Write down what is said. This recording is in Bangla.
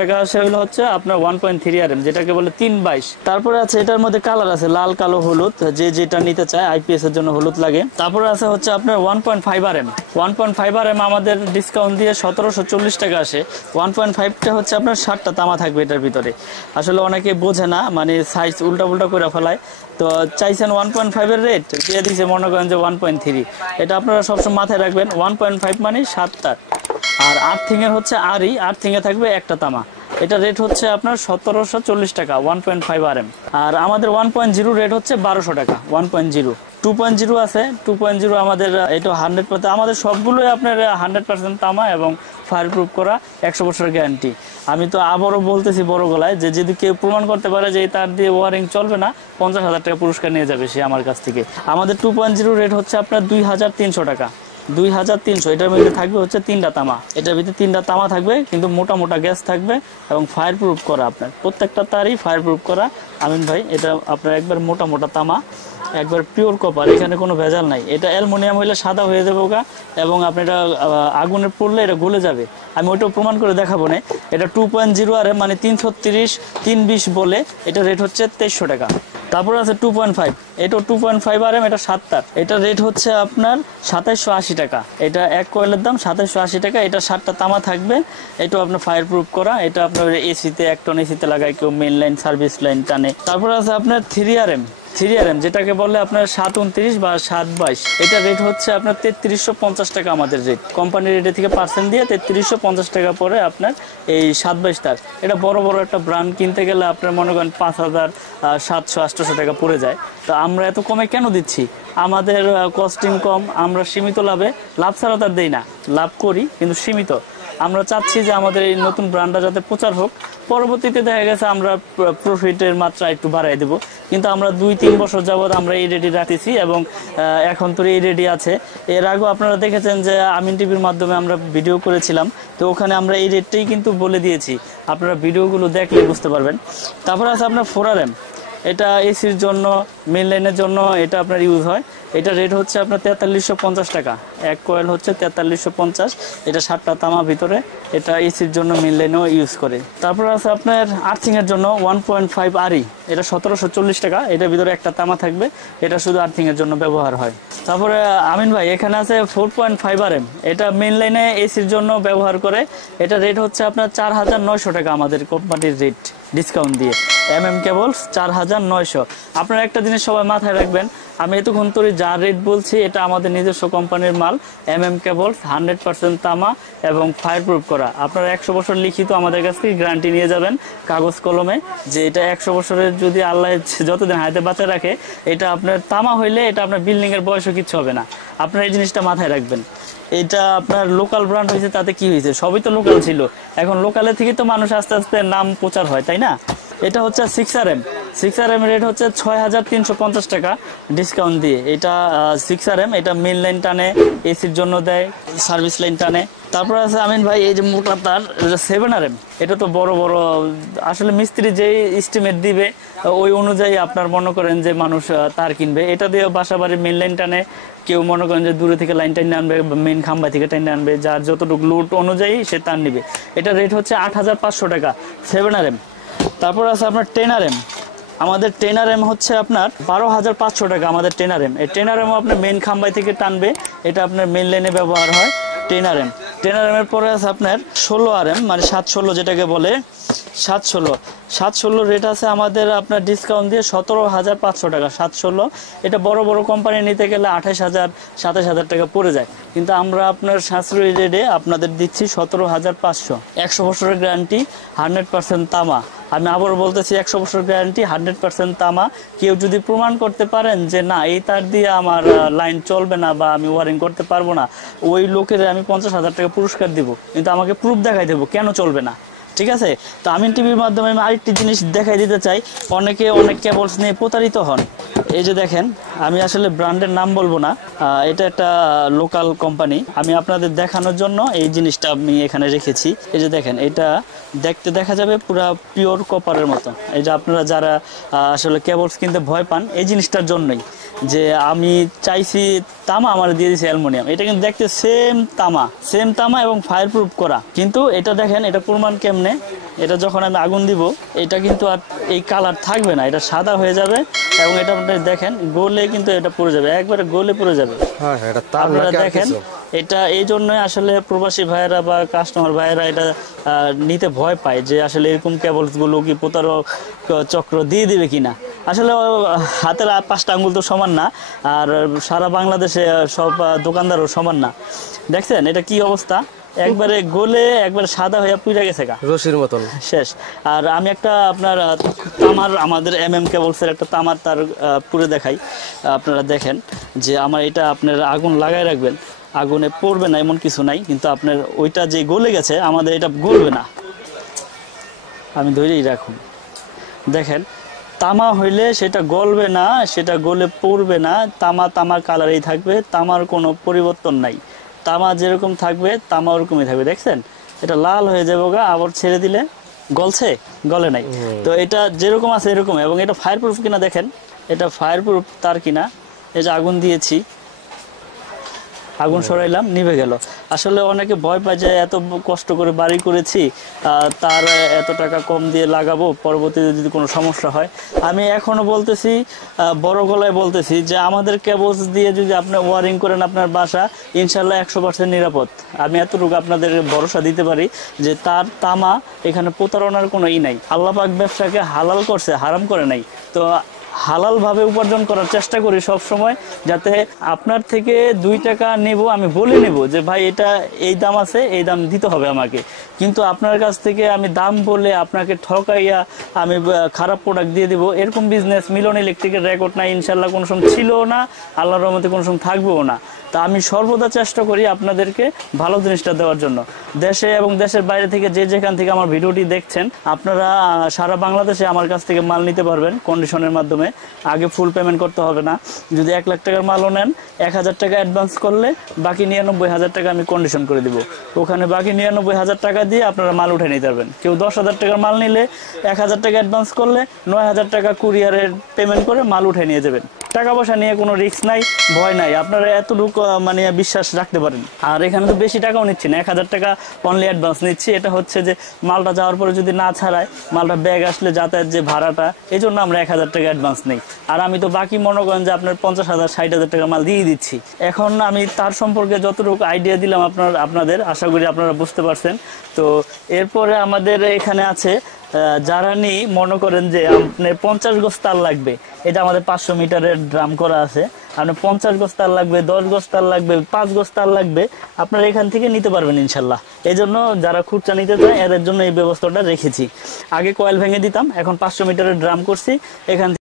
টাকা আসে হলো হচ্ছে আপনার 1.3 RM, যেটাকে বলে 3/22। তারপরে আছে এটার মধ্যে কালার আছে লাল, কালো, হলুদ, যে যেটা নিতে চায়। আইপিএস এর জন্য হলুদ লাগে। তারপরে আছে হচ্ছে আপনার 1.5 RM। 1.5 RM আমাদের ডিসকাউন্ট দিয়ে 1740 টাকা আসে। 1.5টা হচ্ছে আপনার 60টা তামা থাকবে এটার ভিতরে। আসলে অনেকে বোঝে না, মানে সাইজ উল্টা পুল্টা করে ফেলায়। তো চাইছেন 1.5 এর রেট, দিয়ে দিচ্ছে মনে করেন যে 1.3। এটা আপনারা সবসময় মাথায় রাখবেন, 1.5 মানে 7টা। আর আর্থিং এর হচ্ছে আর্থিং এ থাকবে একটা তামা। এটা রেট হচ্ছে আপনার 1740 টাকা 1.5 RM। আর আমাদের 1.0 রেট হচ্ছে 1200 টাকা 1.0। 2.0 আছে, 2.0 আমাদের এটা 100%, আমাদের সবগুলোই আপনার 100% তামা এবং ফায়ার প্রুফ করা, 100 বছরের গ্যারান্টি। আমি তো আবারও বলতেছি বড় গলায়, যে যদি কেউ প্রমাণ করতে পারে যে তার দিয়ে ওয়ারিং চলবে না, 50,000 টাকা পুরস্কার নিয়ে যাবে সে আমার কাছ থেকে। আমাদের 2.0 রেট হচ্ছে আপনার 2300 টাকা 2300। এটার মধ্যে থাকবে হচ্ছে 3টা তামা। এটার ভিতরে 3টা তামা থাকবে, কিন্তু মোটা মোটা গ্যাস থাকবে এবং ফায়ার প্রুফ করা। আপনার প্রত্যেকটা তারই ফায়ার প্রুফ করা আমিন ভাই। এটা আপনার একবার মোটা মোটা তামা, একবার পিওর কপার, এখানে কোনো ভেজাল নাই। এটা অ্যালুমিনিয়াম হইলে সাদা হয়ে যাবে ওগা, এবং আপনি এটা আগুনে পড়লে এটা গলে যাবে। আমি ওইটাও প্রমাণ করে দেখাবো না। এটা 2.0 RM, মানে 330 320 বলে। এটা রেট হচ্ছে 2300 টাকা। তারপর আছে 2.5, এটা 2.5 RM, এটা 7টার। এটা রেট হচ্ছে আপনার 2780 টাকা। এটা এক কয়েলের দাম 2780 টাকা। এটা 7টা তামা থাকবে। এটাও আপনার ফায়ার প্রুফ করা। এটা আপনার এসিতে, 1 টন এসিতে লাগায় কেউ, মেইন লাইন সার্ভিস লাইন টানে। তারপর আছে আপনার 3 RM, যেটাকে বলে আপনার 729 বা 722। এটা রেট হচ্ছে আপনার 3350 টাকা আমাদের রেট। কোম্পানির রেটে থেকে পার্সেন্ট দিয়ে 3350 টাকা পরে আপনার এই 722 তার। এটা বড় বড় একটা ব্র্যান্ড কিনতে গেলে আপনার মনে করেন 5700-800 টাকা পড়ে যায়। তো আমরা এত কমে কেন দিচ্ছি? আমাদের কস্টিং কম, আমরা সীমিত লাভ ছাড়া তার দেই না, লাভ করি কিন্তু সীমিত। আমরা চাচ্ছি যে আমাদের এই নতুন ব্র্যান্ডটা যাতে প্রচার হোক। পরবর্তীতে দেখা গেছে আমরা প্রফিটের মাত্রা একটু বাড়াই দেব, কিন্তু আমরা 2-3 বছর যাবৎ আমরা এই রেডি রাখতেছি, এবং এখন তো এই রেডি আছে। এর আগেও আপনারা দেখেছেন যে আমিন টিভির মাধ্যমে আমরা ভিডিও করেছিলাম, তো ওখানে আমরা এই রেটটাই কিন্তু বলে দিয়েছি। আপনারা ভিডিওগুলো দেখলে বুঝতে পারবেন। তারপর আছে আপনার 4 RM। এটা এসির জন্য, মেন লাইনের জন্য এটা আপনার ইউজ হয়। এটা রেট হচ্ছে আপনার 4350 টাকা। এক কয়েল হচ্ছে 4350। এটা 7টা তামা ভিতরে। এটা এসির জন্য মেন লাইনেও ইউজ করে। তারপর আছে আপনার আর্থিং এর জন্য 1.5 RE। এটা 1740 টাকা। এটার ভিতরে একটা তামা থাকবে। এটা শুধু আর্থিং এর জন্য ব্যবহার হয়। তারপরে আমিন ভাই এখানে আছে 4.5 RM। এটা মেন লাইনে এসির জন্য ব্যবহার করে। এটা রেট হচ্ছে আপনার 4900 টাকা আমাদের কোম্পানির রেট, ডিসকাউন্ট দিয়ে। কেবলস 4900। আপনারা একটা জিনিস সবাই মাথায় রাখবেন, আমি এতক্ষণ ধরে যা রেট বলছি এটা আমাদের নিজস্ব কোম্পানির মাল। কেবলস 100% তামা এবং ফায়ার প্রুফ করা। আপনারা 100 বছর লিখিত আমাদের কাছ থেকে গ্যারান্টি নিয়ে যাবেন কাগজ কলমে, যে এটা 100 বছরের যদি আল্লাহ যতদিন হাতে বাঁচা রাখে, এটা আপনার তামা হইলে এটা আপনার বিল্ডিং এর বয়সও কিচ্ছু হবে না। আপনারা এই জিনিসটা মাথায় রাখবেন। এটা আপনার লোকাল ব্র্যান্ড হয়েছে, তাতে কি হয়েছে? সবই তো লোকাল ছিল। এখন লোকালের থেকে তো মানুষ আস্তে আস্তে নাম প্রচার হয়, তাই না? এটা হচ্ছে 6 RM। 6 RM রেট হচ্ছে 6350 টাকা ডিসকাউন্ট দিয়ে। এটা 6 RM। এটা মেন লাইন টানে, এসির জন্য দেয়, সার্ভিস লাইন টানে। তারপর আছে আমিন ভাই এই যে মোটা তার, 7 RM। এটা তো বড় বড়, আসলে মিস্ত্রি যেই এস্টিমেট দিবে ওই অনুযায়ী আপনার মনে করেন যে মানুষ তার কিনবে। এটা দিয়ে বাসা বাড়ির মেন লাইন টানে, কেউ মনে করেন যে দূরে থেকে লাইন টাইনে আনবে, মেন খাম্বা থেকে টাইনে আনবে, যার যতটুকু লোড অনুযায়ী সে তার নিবে। এটা রেট হচ্ছে 8500 টাকা 7 RM। তারপর আছে আপনার 10 RM। আমাদের 10 RM হচ্ছে আপনার 12500 টাকা আমাদের 10 RM। এই 10 RM আপনার মেন খাম্বাই থেকে টানবে। এটা আপনার মেন লাইনে ব্যবহার হয় 10 RM। 10 RM এর পরে আছে আপনার 16 RM, মানে 716 যেটাকে বলে 716 রেট আছে আমাদের আপনার ডিসকাউন্ট দিয়ে 17500 টাকা 716। এটা বড় বড় কোম্পানি নিতে গেলে 28000 27000 টাকা পড়ে যায়, কিন্তু আমরা আপনার সাশ্রয়ী রেটে আপনাদের দিচ্ছি 17500। 100 বছরের গ্যারান্টি, 100% তামা। আমি আবারও বলতেছি 100 বছর গ্যারান্টি, 100% তামা। কেউ যদি প্রমাণ করতে পারেন যে না এই তার দিয়ে আমার লাইন চলবে না বা আমি ওয়ারিং করতে পারবো না, ওই লোকের আমি 50,000 টাকা পুরস্কার দিব, কিন্তু আমাকে প্রুফ দেখাই দেবো কেন চলবে না। ঠিক আছে? তো আমিন টিভির মাধ্যমে আমি আরেকটি জিনিস দেখাই দিতে চাই। অনেকে অনেক কেবলস নিয়ে প্রতারিত হন। এই যে দেখেন, আমি আসলে ব্র্যান্ডের নাম বলবো না, এটা একটা লোকাল কোম্পানি। আমি আপনাদের দেখানোর জন্য এই জিনিসটা আমি এখানে রেখেছি। এই যে দেখেন, এটা দেখতে দেখা যাবে পুরা পিওর কপারের মতো। এই যে আপনারা যারা আসলে কেবলস কিনতে ভয় পান এই জিনিসটার জন্যই। যে আমি চাইছি তামা, আমার দিয়ে দিয়েছে অ্যালুমিনিয়াম। এটা কিন্তু দেখতে সেম তামা এবং ফায়ার প্রুফ করা, কিন্তু এটা দেখেন এটা প্রমাণ কেমনে, এটা যখন আমি আগুন দিব এটা কিন্তু আর এই কালার থাকবে না, এটা সাদা হয়ে যাবে এবং এটা আপনারা দেখেন গলে কিন্তু এটা পড়ে যাবে, একবারে গলে পড়ে যাবে। আপনারা দেখেন এটা এই জন্যই আসলে প্রবাসী ভাইয়েরা বা কাস্টমার ভাইয়েরা এটা নিতে ভয় পায় যে আসলে এরকম কেবলসগুলো কি প্রতারক চক্র দিয়ে দিবে কিনা। আসলে হাতের 5টা আঙ্গুল তো সমান না, আর সারা বাংলাদেশে সব দোকানদারও সমান না। দেখছেন এটা কি অবস্থা, একবারে গলে একবারে সাদা হয়ে পুড়ে গেছে রশির মতন শেষ। আর আমি একটা আপনার তামার, আমাদের কেবলসের একটা তামার তার পুড়ে দেখাই, আপনারা দেখেন যে আমার এটা আপনার আগুন লাগাই রাখবেন, আগুনে পড়বে না এমন কিছু নাই, কিন্তু আপনার ওইটা যে গলে গেছে আমাদের এটা গলবে না। আমি ধরেই রাখুন, দেখেন তামা হইলে সেটা গলবে না, সেটা গলে পড়বে না, তামা কালারেই থাকবে, তামার কোনো পরিবর্তন নাই, তামা যেরকম থাকবে তামা ওরকমই থাকবে। দেখছেন এটা লাল হয়ে যাবে গা, আবার ছেড়ে দিলে গলছে, গলে নাই। তো এটা যেরকম আছে এরকম, এবং এটা ফায়ার প্রুফ কিনা দেখেন, এটা ফায়ার প্রুফ তার কিনা, এই যে আগুন দিয়েছি, আগুন সরাইলাম, নিভে গেল। আসলে অনেকে ভয় পায় যে এত কষ্ট করে বাড়ি করেছি, তার এত টাকা কম দিয়ে লাগাবো, পরবর্তীতে যদি কোনো সমস্যা হয়। আমি এখনো বলতেছি, বড় গলায় বলতেছি যে আমাদের কেবলস দিয়ে যদি আপনি ওয়ারিং করেন আপনার বাসা, ইনশাল্লাহ 100% নিরাপদ। আমি এতটুকু আপনাদের ভরসা দিতে পারি যে তার তামা এখানে প্রতারণার কোনো নাই। আল্লাহ পাক ব্যবসাকে হালাল করছে, হারাম করে নাই। তো হালাল ভাবে উপার্জন করার চেষ্টা করি সব সময়, যাতে আপনার থেকে 2 টাকা নেব, আমি বলে নেব যে ভাই এটা এই দাম আছে, এই দাম দিতে হবে আমাকে, কিন্তু আপনার কাছ থেকে আমি দাম বলে আপনাকে ঠকাইয়া আমি খারাপ প্রোডাক্ট দিয়ে দিব, এরকম বিজনেস মিলন ইলেকট্রিকের রেকর্ড নাই, ইনশাল্লাহ কোনো সময় ছিল না, আল্লাহর রহমতে কোনো সময় থাকবেও না। তা আমি সর্বদা চেষ্টা করি আপনাদেরকে ভালো জিনিসটা দেওয়ার জন্য। দেশে এবং দেশের বাইরে থেকে যে যেখান থেকে আমার ভিডিওটি দেখছেন, আপনারা সারা বাংলাদেশে আমার কাছ থেকে মাল নিতে পারবেন কন্ডিশনের মাধ্যমে। আগে ফুল পেমেন্ট করতে হবে না। যদি 1 লাখ টাকার মালও নেন, 1000 টাকা অ্যাডভান্স করলে বাকি 99,000 টাকা আমি কন্ডিশন করে দিব। ওখানে বাকি 99,000 টাকা দিয়ে আপনারা মাল উঠে নিতে পারবেন। কেউ 10,000 টাকার মাল নিলে 1000 টাকা অ্যাডভান্স করলে 9,000 টাকা কুরিয়ারের পেমেন্ট করে মাল উঠে নিয়ে যাবেন। টাকা পয়সা নিয়ে কোনো রিস্ক নাই, ভয় নাই, আপনারা এতটুকু মানে বিশ্বাস রাখতে পারেন। আর এখানে তো বেশি টাকাও নিচ্ছি না, 1000 টাকা অনলি অ্যাডভান্স নিচ্ছি। এটা হচ্ছে যে মালটা যাওয়ার পরে যদি না ছাড়ায়, মালটা ব্যাগ আসলে যাতায়াত যে ভাড়াটা, এই জন্য আমরা 1000 টাকা অ্যাডভান্স নেই। আর আমি তো বাকি মনে করেন যে আপনার 50,000 60,000 টাকা মাল দিয়ে দিচ্ছি। এখন আমি তার সম্পর্কে যতটুকু আইডিয়া দিলাম আপনাদের, আশা করি আপনারা বুঝতে পারছেন। তো এরপরে আমাদের এখানে আছে যারা নিয়ে মনে করেন যে আপনার 50 গজ তার লাগবে, এটা আমাদের 500 মিটারের ড্রাম করা আছে, আপনার 50 গজ তার লাগবে, 10 গজ তার লাগবে, 5 গজ তার লাগবে, আপনারা এখান থেকে নিতে পারবেন ইনশাল্লাহ। এই জন্য যারা খুচরা নিতে চায় এদের জন্য এই ব্যবস্থাটা রেখেছি। আগে কয়েল ভেঙে দিতাম, এখন 500 মিটারের ড্রাম করছি, এখান